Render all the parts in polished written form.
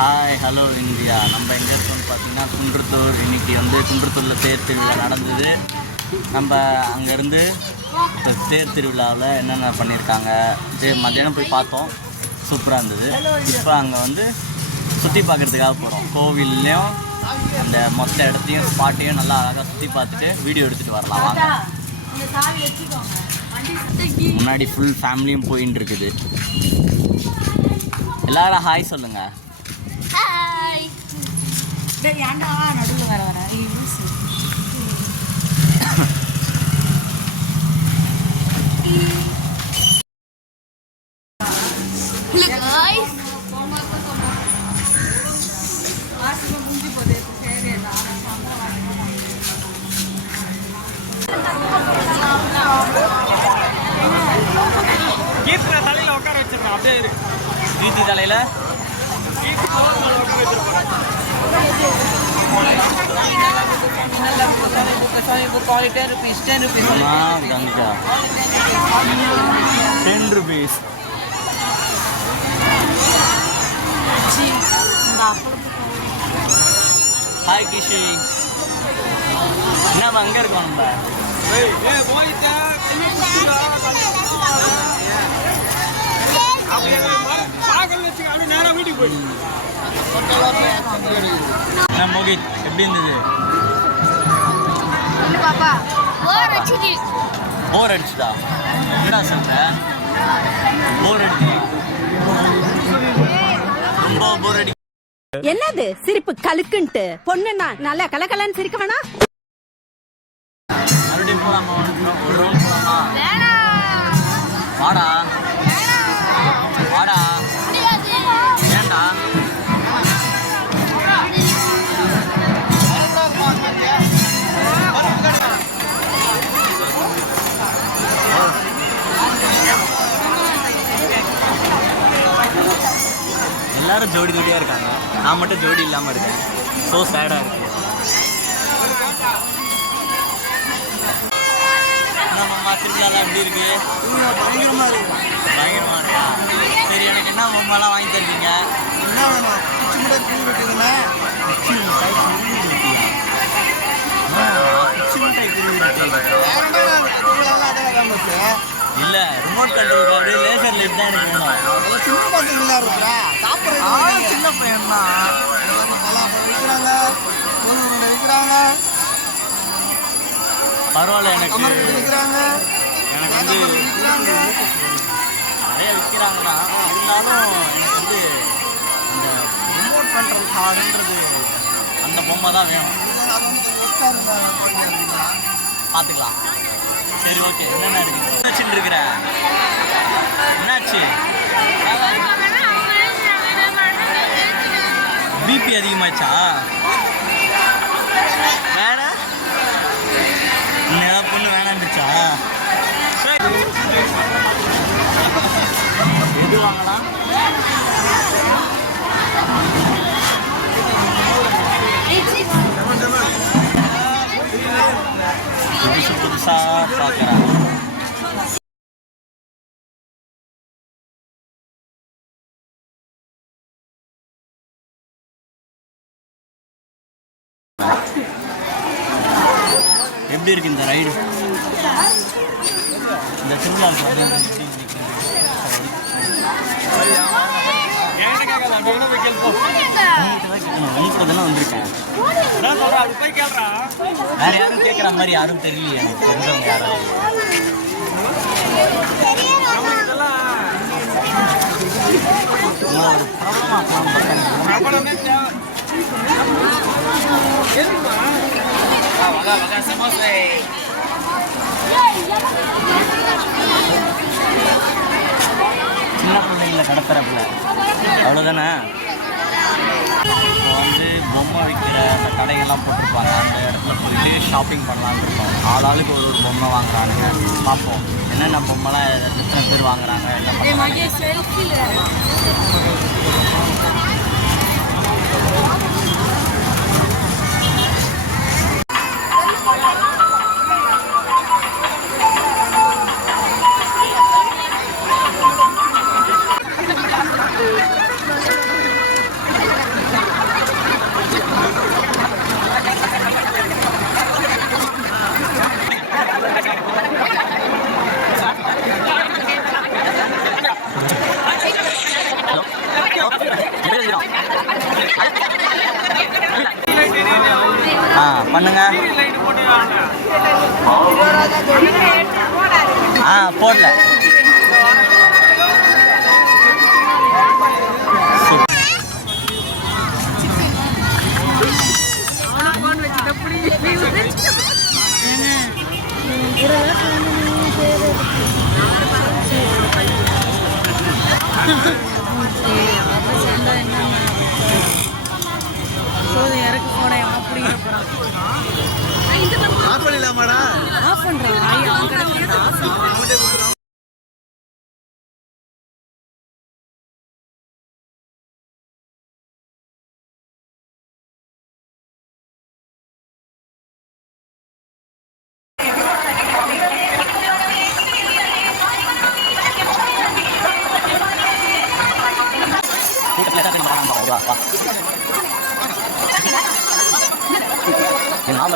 Hi hello India. நம்ம எங்கே இருக்கோம்னு பார்த்தீங்கன்னா குன்றத்தூர். இன்றைக்கி குன்றத்தூரில் தேர் திருவிழா நடந்தது. நம்ம அங்கேருந்து இப்போ தேர் திருவிழாவில் என்னென்ன பண்ணியிருக்காங்க மத்தியானம் போய் பார்த்தோம். சூப்பராக இருந்தது. இப்போ அங்கே சுற்றி பார்க்குறதுக்காக போகிறோம். கோவில்லையும் அந்த மொத்த இடத்தையும் ஸ்பாட்டையும் நல்லா அழகாக சுற்றி பார்த்துட்டு வீடியோ எடுத்துகிட்டு வரலாம் வாங்க. முன்னாடி ஃபுல் ஃபேமிலியும் போயின்னு இருக்குது. எல்லாரும் ஹாய் சொல்லுங்கள். ஹாய். ஏன்டா நடுவில் வர கீர்த்தி தலையில் உட்கார வச்சிருக்கேன். அப்படியே இருக்கு. கீர்த்தி தலையில் ₹10. ஹாய் கிஷி. என்ன அங்கே இருக்கோம் நம்ம? நேரம் வீட்டுக்கு போய் மோகித் எப்படி இருந்தது? போர் அடிச்சுதா? என்னடா சொல்ற? போர் அடிச்சு ரொம்ப போர் அடி. என்னது சிரிப்பு கலுக்குன்ட்டு? பொண்ணுன்னா நல்லா கலகலன்னு சிரிக்க வேணா? மறுபடியும் போலாமா? ஒரு ரவுண்ட் போலாமா? வாடா வாடா. ஏண்டா? எல்லாரும் ஜோடி ஜோடியாக இருக்காங்க. நான் மட்டும் ஜோடி இல்லாமல் இருக்கேன். ஸோ சேடாக இருக்கு. என்னம்மா திருவிழாலாம் எப்படி இருக்கு? பயங்கரமாக இருக்கு. பயங்கரமாக இருக்கா? சரி, எனக்கு என்ன பொம்மைலாம் வாங்கி தருவீங்க? என்ன வேணும்? குச்சி மிட்டாய் பூ இருக்குதுண்ணே. குச்சி மிட்டாய் குருவி ரொட்டியா? குச்சி மிட்டாய் குருவி ரொட்டி இல்லை, remote control card laser light தான் எனக்கு வேணும். சின்ன பசங்களா இருக்கிறா சாப்பிட்றது சின்ன பையன் தான். விற்கிறாங்க, விற்கிறாங்க, பரவாயில்ல. எனக்கு விற்கிறாங்க, எனக்கு நிறைய விற்கிறாங்கன்னா இருந்தாலும் எனக்கு அந்த ரிமோட் கண்ட்ரோல் கார்டுன்றது அந்த பொம்மை தான் வேணும். பார்த்துக்கலாம். சரி, ஓகே. என்னென்ன இருக்கு வச்சுட்டு இருக்கிற? என்னாச்சு? பிபி அதிகமாச்சா? வேணா என்ன பொண்ணு வேணாண்டுச்சா? எது வாங்கலாம்? புதுசு புதுசா பார்க்குறாங்க. எப்படி இருக்கு இந்த ரைடு? இந்த திருவிழாவுக்கு உங்களுக்குதான் வந்திருக்கேன். வேற யாரும் கேட்குற மாதிரி யாரும் தெரியலையே. எனக்கு தெரிஞ்சவங்க யாரும் சின்ன பிள்ளைங்கள கடத்துறப்பில்ல அவ்வளோதானே. இப்போ பொம்மை விற்கிற அந்த கடைகள்லாம் போட்டிருப்பாங்க. அந்த இடத்துல போயிட்டு ஷாப்பிங் பண்ணலான்னு இருக்கோம். ஆளாளுக்கு ஒரு பொம்மை வாங்குறானுங்க. பார்ப்போம் என்னென்ன பொம்மைலாம் எத்தனை பேர் வாங்குறாங்க, என்ன பண்ணுறாங்க. பண்ணுங்க. லைட் போட்டு வாங்க. போடல. இறக்கு போனேன் அப்படி ஆஃப் பண்ணிடலாமாடா? ஆஃப் பண்றான் அவன் கிடக்குறா என்ன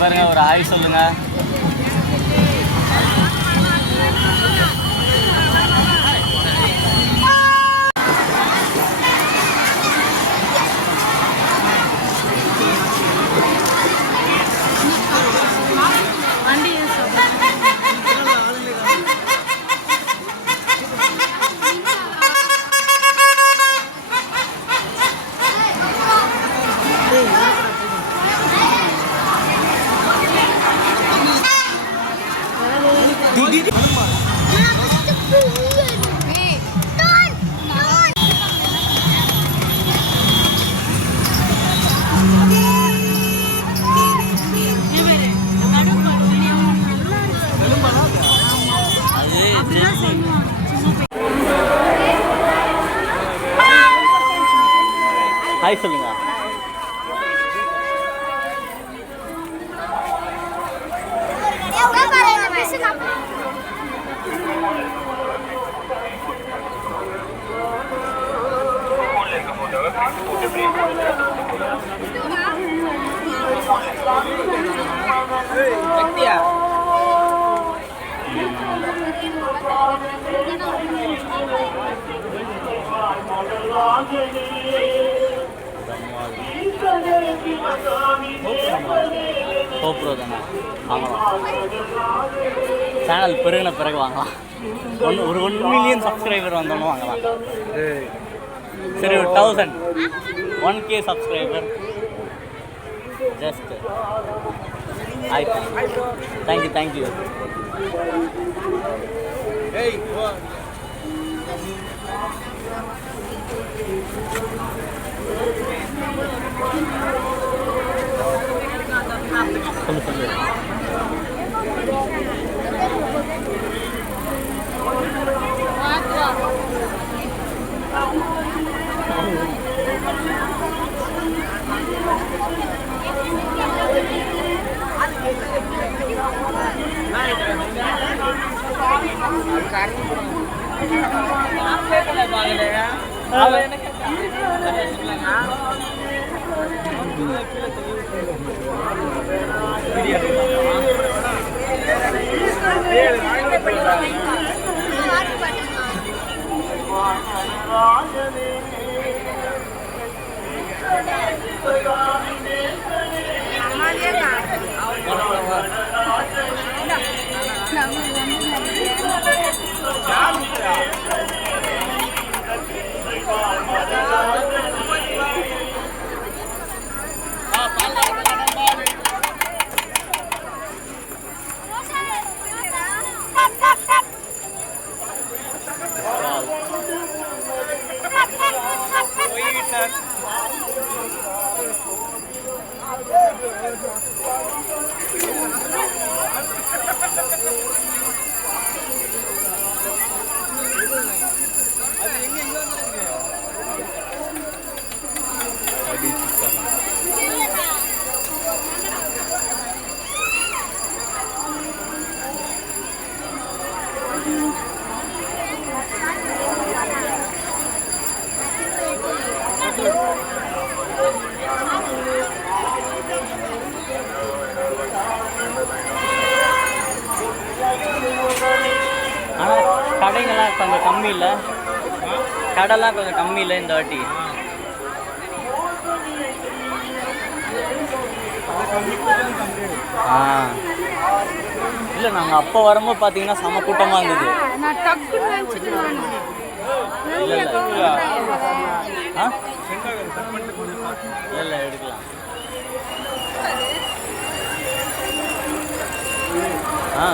பாருங்க, ஒரு ஹாய் சொல்லுங்க. ஹாய் சொல்லுங்க. கோப்ரோ தானே வாங்கலாம். சேனல் பெருகின பிறகு வாங்கலாம். ஒரு 1 மில்லியன் சப்ஸ்கிரைபர் வந்தோன்னு வாங்கலாம். சரி, ஒரு 1000 1K சப்ஸ்கிரைபர் ஜஸ்ட். ஆயிடுச்சு. Thank you thank you. சொல்லு சொல்லு. கம்மி இல்லை, கடைலாம் கொஞ்சம் கம்மி இல்லை இந்த வாட்டி. ஆ இல்லை, நாங்கள் அப்போ வரும்போது பார்த்தீங்கன்னா செம கூட்டமாக இருந்தது. நான் டக்குன்னு நினச்சிட்டு இல்லை இல்லை ஆ இல்லை இல்லை எடுக்கலாம். ஆ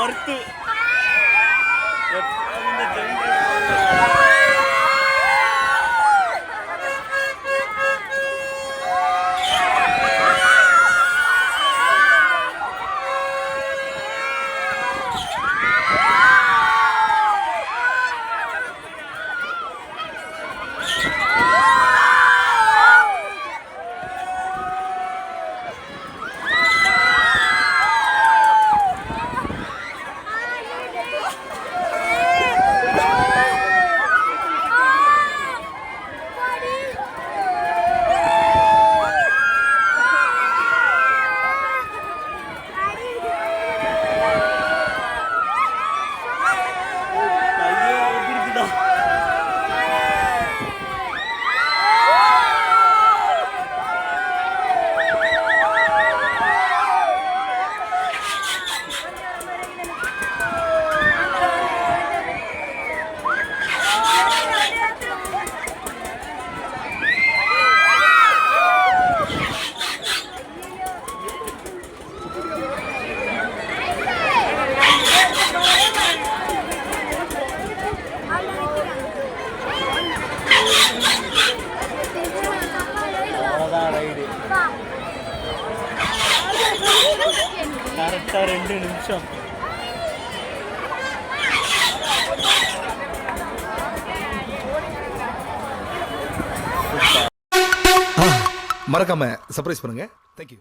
ஒர்த்து ரைடு கரெக்டாக 2 நிமிஷம். மறக்காம சர்ப்ரைஸ் பண்ணுங்க. தேங்க்யூ.